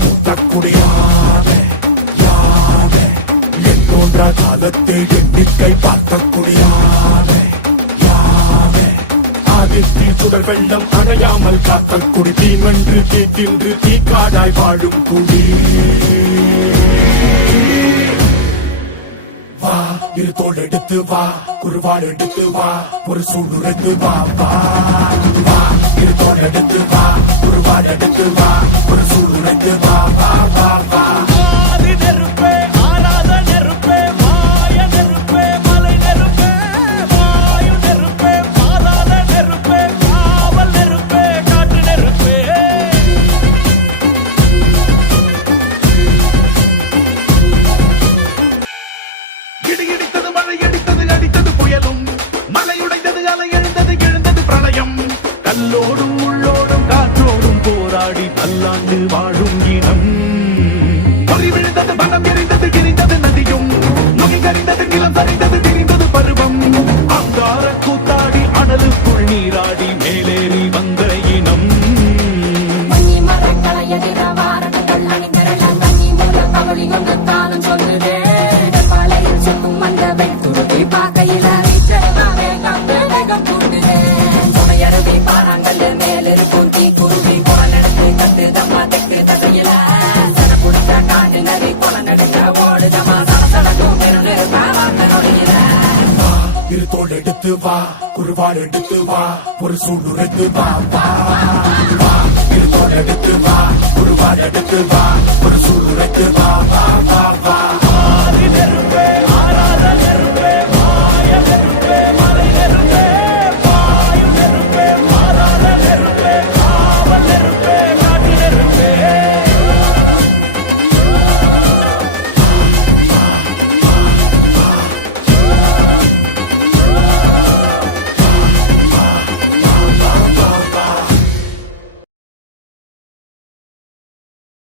மூத்தக்குடியாவே யாவே எண்ணோன்ற காலத்தை எண்ணிக்கை பார்க்கக்கூடியாவே யாவே ஆதித்தில் சுடர் வெள்ளம் அணையாமல் காத்த குடி தீமென்று தீ தின்று தீக்காடாய் வாழும் குடி வா இரு தோல் எடுத்து வா குருவாள் எடுத்து வா ஒரு சூழ்நிலைத்து வா வா வா இரு தோல் எடுத்து வா குருவாள் எடுத்து வா ஒரு சூழ்நிலைத்து வா வா வா வா கல்லோடும் உள்ளோடும் காற்றோடும் போராடி பல்லாண்டு வாழும் இனம் பொறி விழுந்தது மனம் எரிந்தது கிரிந்தது நதியும் நுகை கரிந்தது நிலம் சரிந்தது திரிந்தது பருவம் அங்கார கூத்தாடி அனலுக்குள் நீராடி மேலேறி வந்த இனம் சொல்லுதே பாலையில் சுக்கும் அந்த வெட்டுருத்தி பார்க்கையில இரு தோல் எடுத்து வா குருவாள் எடுத்து வா ஒரு சூழ்நிலைத்து வா வா வா இரு தோல் எடுத்து வா குருவாள் எடுத்து வா ஒரு சூழ்நிலைத்து வா வா வா வா